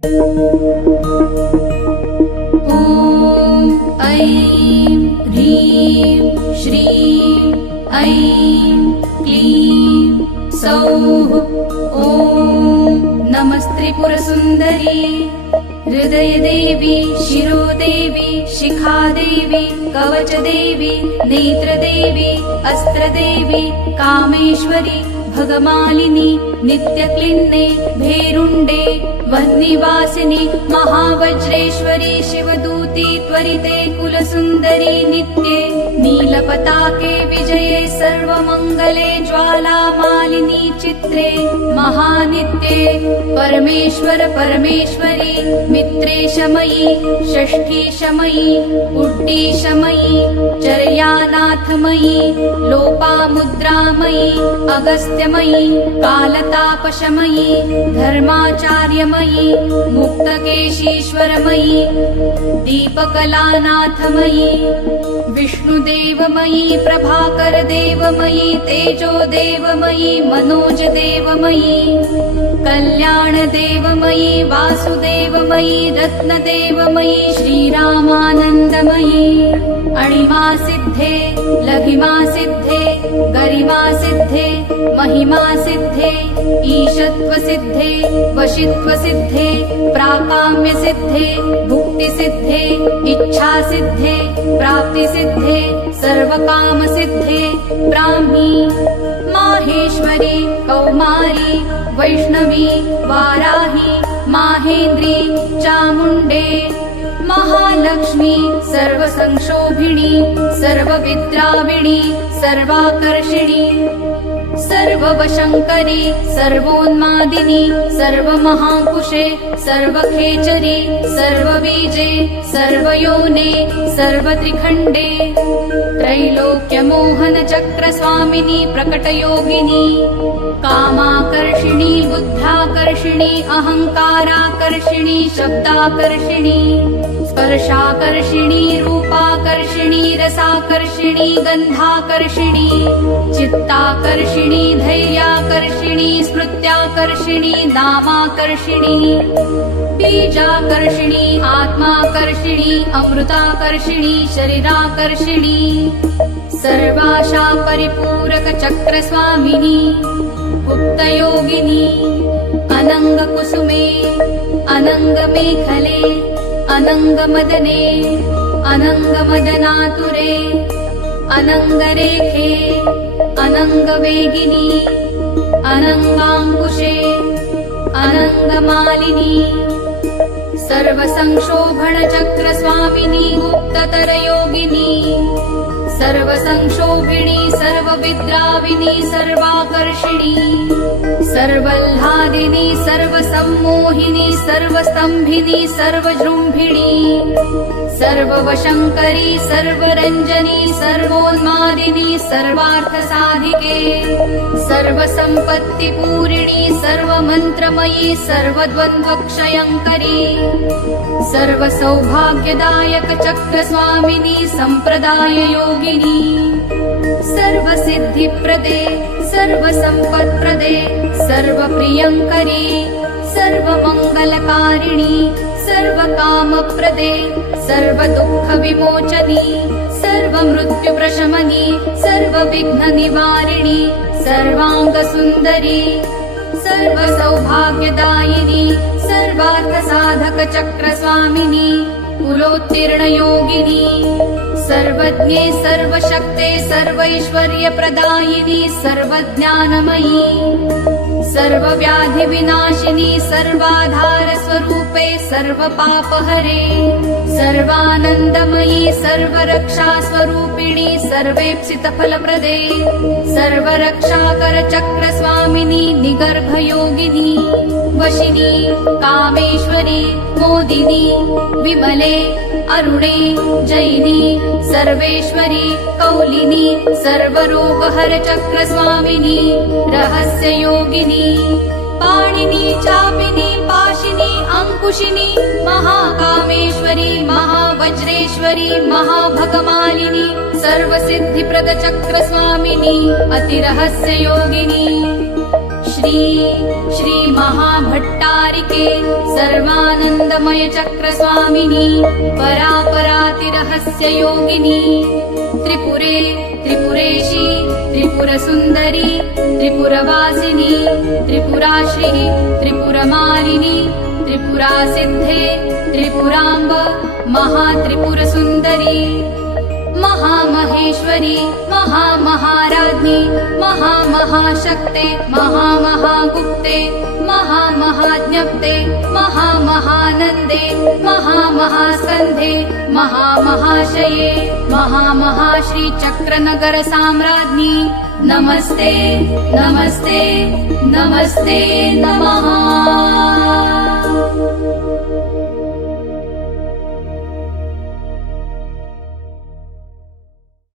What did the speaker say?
ऐं ह्रीं श्रीं ऐं क्लीं सौः ॐ नमस्त्रिपुरसुन्दरी हृदयदेवी शिरोदेवी शिखादेवी कवचदेवी नेत्रदेवी अस्त्रदेवी कामेश्वरी भगमालिनी नित्यक्लिन्ने भेरुण्डे वह्निवासिनी महावज्रेश्वरी शिवदूती त्वरिते कुलसुन्दरी नित्ये नीलपताके विजये सर्वमङ्गले ज्वालामालिनी चित्रे महानित्ये परमेश्वर परमेश्वरी मित्रेशमयी षष्ठीशमयी उड्डीशमयी चर्यानाथमयी लोपामुद्रामयी अगस्त्यमयी कालतापशमयी धर्माचार्यमयी मुक्तकेशीश्वरमयी दीपकलानाथमयी विष्णुदेवमयी प्रभाकरदेवमयी तेजोदेवमयी मनोजदेवमयी कल्याणदेवमयी वासुदेवमयी रत्नदेवमयी श्रीरामानन्दमयी अणिमासिद्धे लघिमासिद्धे गरिमासिद्धे महिमासिद्धे ईशत्वसिद्धे वशित्वसिद्धे प्राकाम्यसिद्धे भुक्तिसिद्धे इच्छासिद्धे प्राप्तिसिद्धे सर्वकामसिद्धे ब्राह्मी माहेश्वरी कौमारी वैष्णवी वाराही माहेन्द्री चामुण्डे महालक्ष्मी सर्वसंक्षोभिणी सर्वविद्राविणी सर्वाकर्षिणी सर्ववशङ्करी सर्वोन्मादिनी सर्वमहाकुशे सर्वखेचरी सर्वबीजे सर्वयोने सर्वत्रिखण्डे त्रैलोक्यमोहनचक्रस्वामिनी प्रकटयोगिनी कामाकर्षिणी बुद्ध्याकर्षिणी अहङ्काराकर्षिणी शब्दाकर्षिणी स्पर्शाकर्षिणी रूपाकर्षिणी रसाकर्षिणी गन्धाकर्षिणी चित्ताकर्षिणी धैर्याकर्षिणी स्मृत्याकर्षिणी नामाकर्षिणी बीजाकर्षिणी आत्माकर्षिणी अमृताकर्षिणी शरीराकर्षिणी सर्वाशा परिपूरक चक्रस्वामिनी गुप्तयोगिनी अनङ्गकुसुमे अनङ्गमेखले अनङ्गमदने अनङ्गमदनातुरे अनङ्गरेखे अनङ्गवेगिनी अनङ्गाङ्कुशे अनङ्गमालिनी सर्वसंक्षोभणचक्रस्वामिनी गुप्ततरयोगिनी सर्वसंक्षोभिणी सर्वविद्राविनी सर्वाकर्षिणी सर्वल्हादिनी सर्वसम्मोहिनी सर्वस्तम्भिनी सर्वजृम्भिणी सर्ववशङ्करी सर्वरञ्जनी सर्वोन्मादिनी सर्वार्थसाधिके सर्वसम्पत्तिपूरिणी सर्वमन्त्रमयी सर्वद्वन्द्वक्षयङ्करी सर्वसौभाग्यदायक चक्रस्वामिनी सम्प्रदाययोगिनी सर्वसिद्धिप्रदे सर्वसम्पत्प्रदे सर्वप्रियङ्करी सर्वमङ्गलकारिणी सर्वकामप्रदे सर्वदुःखविमोचनी सर्वमृत्युप्रशमनी सर्वविघ्ननिवारिणी सर्वाङ्गसुन्दरी सर्वसौभाग्यदायिनी सर्वार्थसाधकचक्रस्वामिनी कुलोत्तीर्णयोगिनी सर्वज्ञे सर्वशक्ते सर्वैश्वर्यप्रदायिनी सर्वज्ञानमयी सर्वव्याधिविनाशिनी सर्वाधारस्वरूपे सर्वपापहरे सर्वानन्दमयी सर्वरक्षास्वरूपिणी सर्वेप्सितफलप्रदे सर्वरक्षाकरचक्रस्वामिनी निगर्भयोगिनी वशिनी कामेश्वरी मोदिनी विमले अरुणे जैनी सर्वेश्वरी कौलिनी सर्वरोगहरचक्रस्वामिनी रहस्ययोगिनी पाणिनी चापिनी पाशिनी अंकुशिनी महाकामेश्वरी महावज्रेश्वरी महाभगमालिनी सर्वसिद्धिप्रदचक्रस्वामिनी अतिरहस्ययोगिनी श्री श्री महाभट भट्टारिके सर्वानन्दमय चक्रस्वामिनी परापरातिरहस्य योगिनी त्रिपुरे त्रिपुरेशी त्रिपुरसुन्दरी त्रिपुरवासिनी त्रिपुराश्री त्रिपुरमालिनी त्रिपुरासिद्धे त्रिपुराम्ब महात्रिपुरसुन्दरी महामहेश्वरी महामहाराज्ञी महामहाशक्ते महामहागुप्ते महामहाज्ञप्ते महामहानन्दे महामहास्कन्धे महामहाशये महामहाश्रीचक्रनगरसाम्राज्ञी नमस्ते नमस्ते नमस्ते नमः।